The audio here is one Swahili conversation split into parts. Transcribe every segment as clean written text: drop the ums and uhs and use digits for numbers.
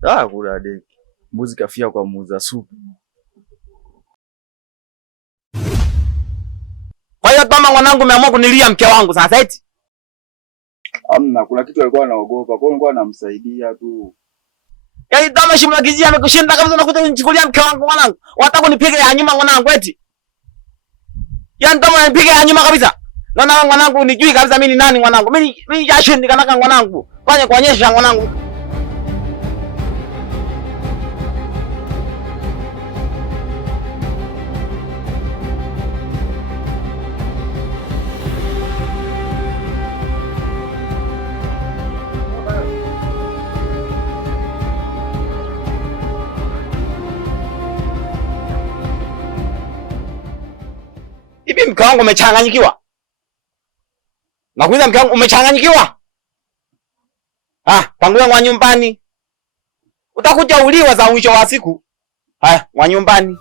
Kuna deki. Mbuzi kafia kwa muuza supu. Kwa hiyo kama mwanangu umeamua kunilia mke wangu sasa eti? Hamna, kuna kitu alikuwa anaogopa. Kwa hiyo nilikuwa namsaidia tu. Yaani kama Shimla Kijia amekushinda kabisa unakuja kunichukulia mke wangu mwanangu. Wataka kunipiga ya nyuma mwanangu eti? Yaani kama unipiga ya nyuma kabisa. Naona mwanangu unijui kabisa mimi ni nani mwanangu. Mimi jashindi kanaka mwanangu. Fanya kuonyesha mwanangu. Hivi mke wangu umechanganyikiwa? Nakuuliza mke wangu umechanganyikiwa? Pangulia wa nyumbani. Utakuja uliwa za mwisho wa siku. Wa nyumbani.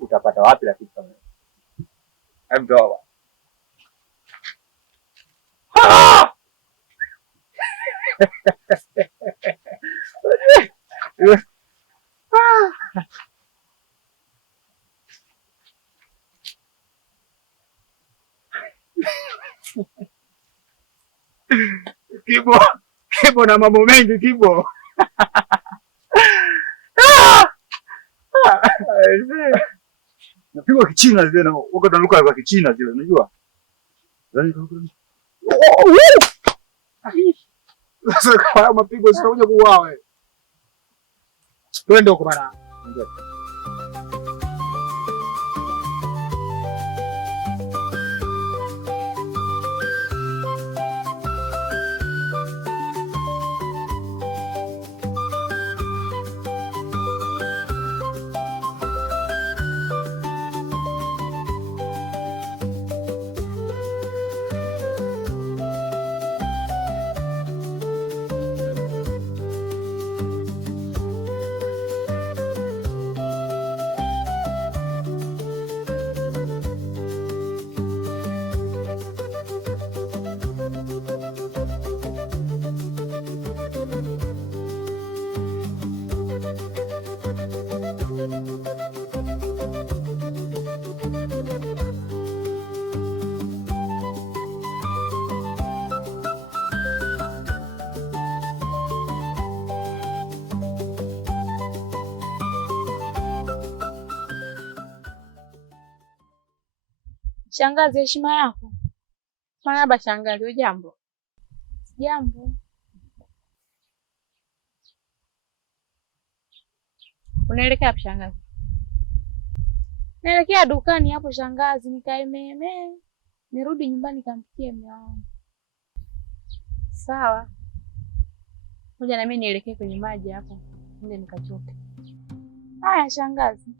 Utapata wapi lakini kama Mdoa. Kibo na mambo mengi Kibo. Napigwa kichina zile na wakati naruka kwa kichina zile unajua? Sasa kwa mapigo sitakuja kuuawa wewe. Twende huko bana. Shangazi, heshima yako. Marahaba shangazi, hujambo? Jambo. Unaelekea wapi shangazi? Naelekea dukani hapo shangazi, nikaememe. Nirudi nyumbani kampikie mume wangu. Sawa. Ngoja na mimi nielekee kwenye maji hapo. Nende nikachoke. Haya shangazi.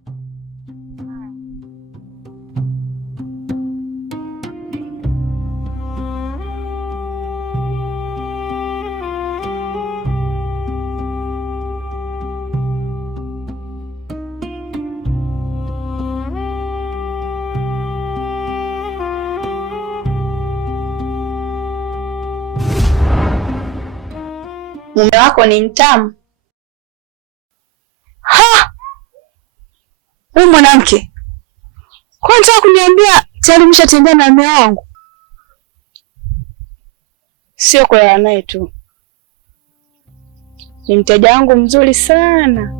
Mume wako ni mtamu. Wewe mwanamke, kwa nini unataka kuniambia tayari umeshatembea na mume wangu? Sio kulala naye tu, ni mteja wangu mzuri sana.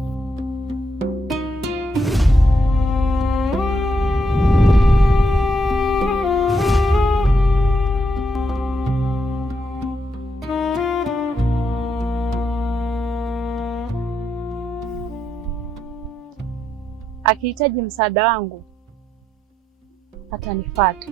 Akihitaji msaada wangu atanifuata.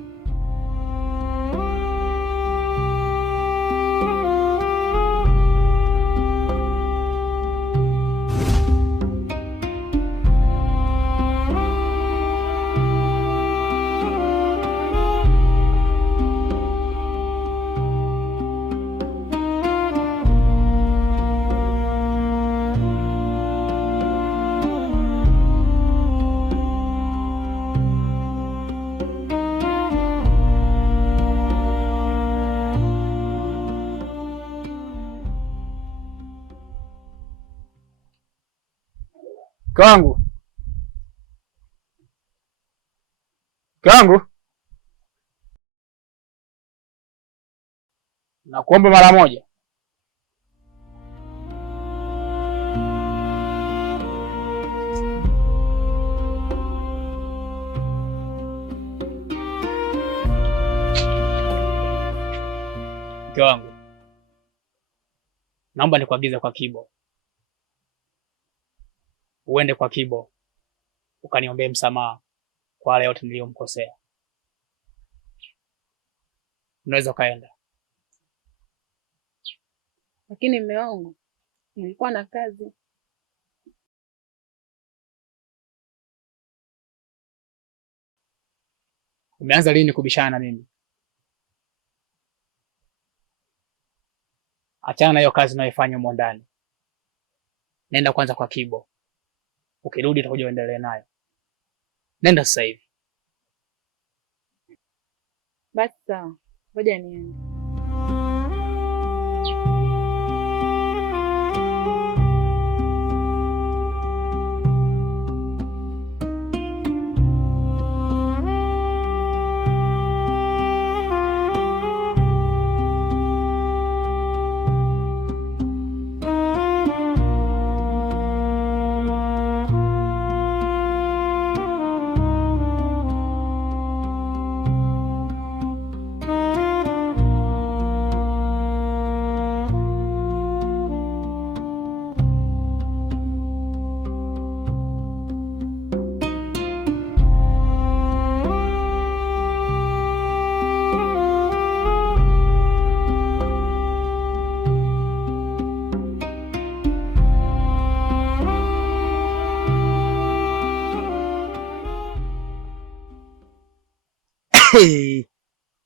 Kangu. Nakuomba mara moja. Mke wangu, naomba nikuagize kwa Kibo. Uende kwa Kibo ukaniombee msamaha kwa wale wote niliyomkosea. Unaweza kaenda. Lakini mume wangu, nilikuwa na kazi. Umeanza lini kubishana na mimi? Achana na hiyo kazi unayoifanya humo ndani. Nenda kwanza kwa Kibo. Ukirudi utakuja uendelee nayo. Nenda sasa hivi. Basi sawa. Ngoja niende.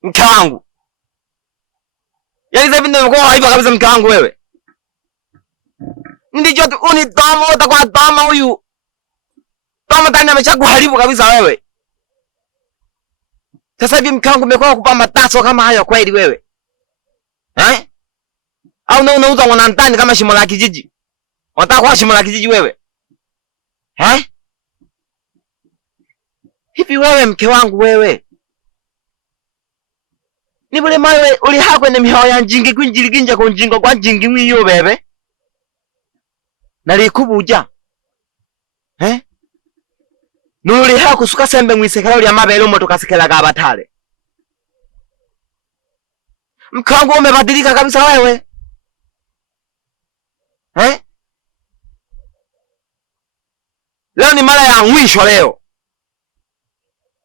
Mke wangu. Yaani sasa hivi ndio umekuwa haiba kabisa mke wangu wewe. Ndicho tu unitoma utakuwa toma huyu. Toma tani ameshakuharibu kabisa wewe. Sasa hivi mke wangu umekuwa kupa mataso kama hayo kweli wewe. Au unauza mwanantani kama shimo la kijiji? Unataka kuwa shimo la kijiji wewe? Hivi wewe mke wangu wewe. Ni bule mawe uli hakwe ne mihawa ya njingi kwinjiliginja kwa njingo kwa njingi mwiyo bebe. Nalikubuja. Nuli haku suka sembe mwisekala uli amabele umo tukasikela kabatale. Mkangu umebadilika kabisa wewe. Leo ni mara ya mwisho leo.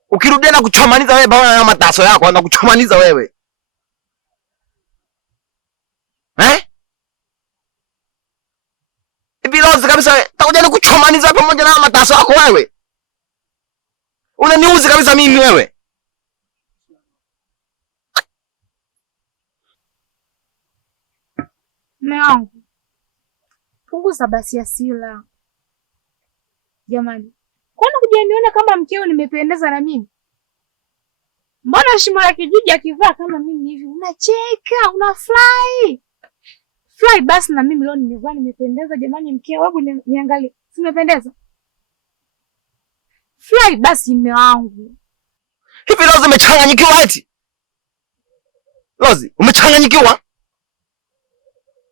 Ukirudia na kuchomaniza wewe bwana na mataso yako na kuchomaniza wewe. Hivi lozi kabisa wewe. Takuja na kuchomaniza pamoja na mataso yako wewe. Unaniuzi kabisa mimi wewe. Mume wangu, punguza basi hasira. Jamani, kwani hujaniona kama mkeo nimependeza na mimi? Mbona shimo la kijiji akivaa kama mimi hivi unacheka, unafurahi? Fly basi na mimi leo nimevaa nimependeza jamani, mkeo wangu niangalie. Simependeza? Fly basi mume wangu. Hivi Lozi umechanganyikiwa eti? Lozi, umechanganyikiwa?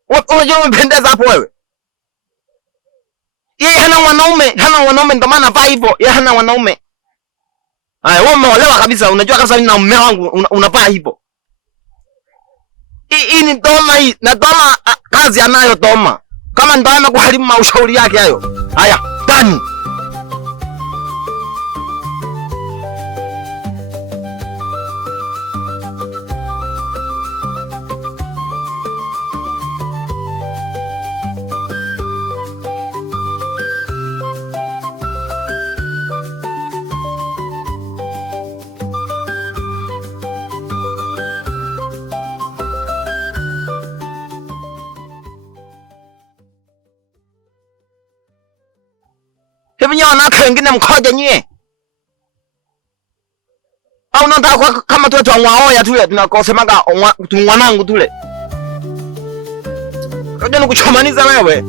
Unajua umependeza hapo wewe. Yeye hana wanaume ndio maana vaa hivyo. Yeye hana wanaume. Haya, wewe umeolewa kabisa, unajua kabisa mimi na mume wangu unavaa hivyo. Hii ni Toma hii, na Toma kazi anayo Toma. Kama ndio amekuharibu maushauri yake hayo. Haya, tani. Hivi nyinyi wanawake wengine mkoje nyie? Au unataka kama tu tuangwaoya tule tunakosemaga mwanangu tule. Unajua nikuchomaniza wewe.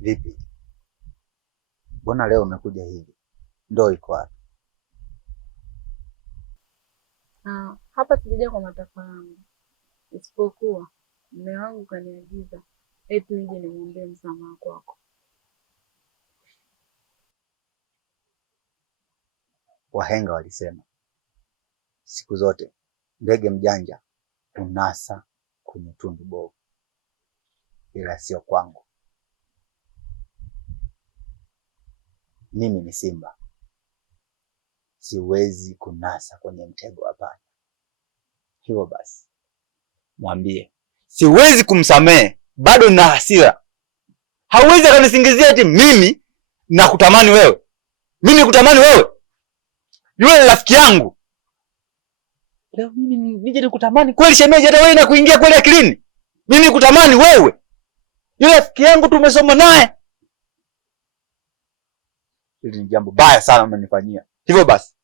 Vipi? Mbona leo umekuja hivi? Ndoo iko wapi? Hapa tulija kwa matakwa yangu. Isipokuwa mume wangu kaniagiza eti nije nimwombe msamaha kwako. Wahenga walisema siku zote ndege mjanja unasa kwenye tundu bovu, ila sio kwangu. Mimi ni simba, siwezi kunasa kwenye mtego, hapana. Hivyo basi mwambie siwezi kumsamehe, bado na hasira. Hauwezi akanisingizia eti mimi nakutamani wewe. Mimi nikutamani wewe? Yule rafiki yangu. Leo mimi nije nikutamani kweli shemeji, hata wewe inakuingia kweli akilini? Mimi nikutamani wewe? Yule rafiki yangu tumesoma naye. Hili ni jambo baya sana umenifanyia. Hivyo basi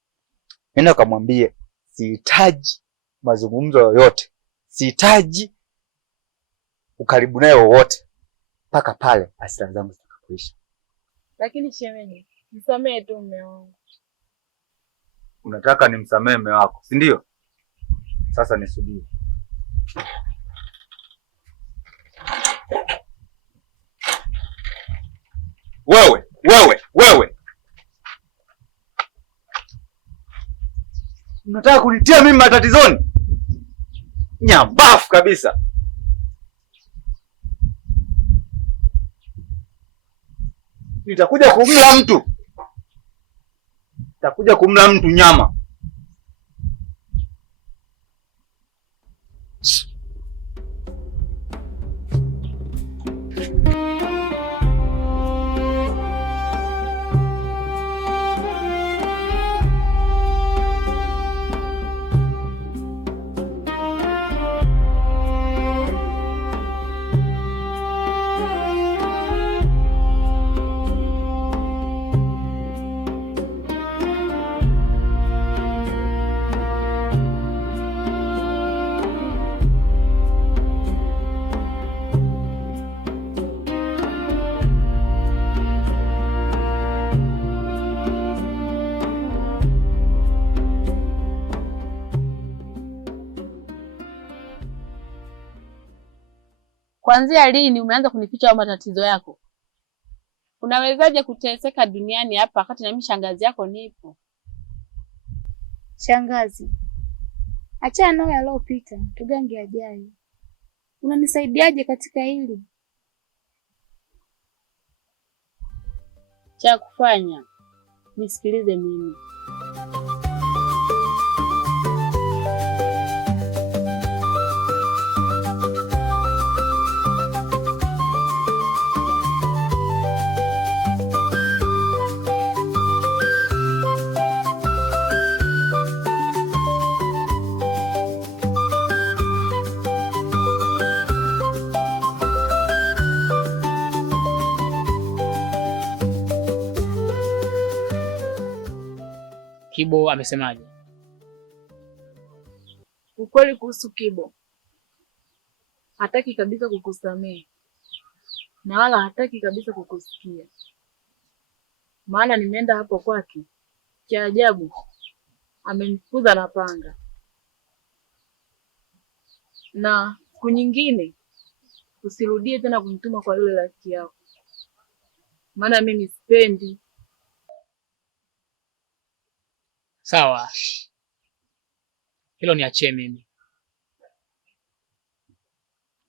nenda kamwambie sihitaji mazungumzo yoyote. Sihitaji ukaribu naye wowote mpaka pale hasira zangu zitakapoisha. Lakini shemeji, msamehe tu mume wangu. Unataka nimsamehe mume wako, si ndio? Sasa nisubiri. Wewe. Unataka kunitia mimi matatizoni? Nyambafu kabisa. Nitakuja kumla mtu nyama. Kuanzia lini umeanza kunificha matatizo yako? Unawezaje kuteseka duniani hapa wakati na mimi shangazi yako nipo? Shangazi, achana nao yaliyopita, tugange yajayo. Unanisaidiaje katika hili? Cha kufanya nisikilize mimi. Kibo amesemaje? Ukweli kuhusu Kibo, hataki kabisa kukusamehe na wala hataki kabisa kukusikia. Maana nimeenda hapo kwake, cha ajabu amenifukuza na panga, na siku nyingine usirudie tena kunituma kwa yule rafiki yako, maana mimi sipendi. Sawa, hilo niachie mimi,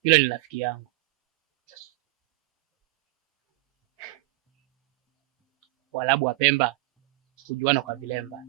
hilo ni rafiki yangu. Walabu wa Pemba hujuana kwa vilemba.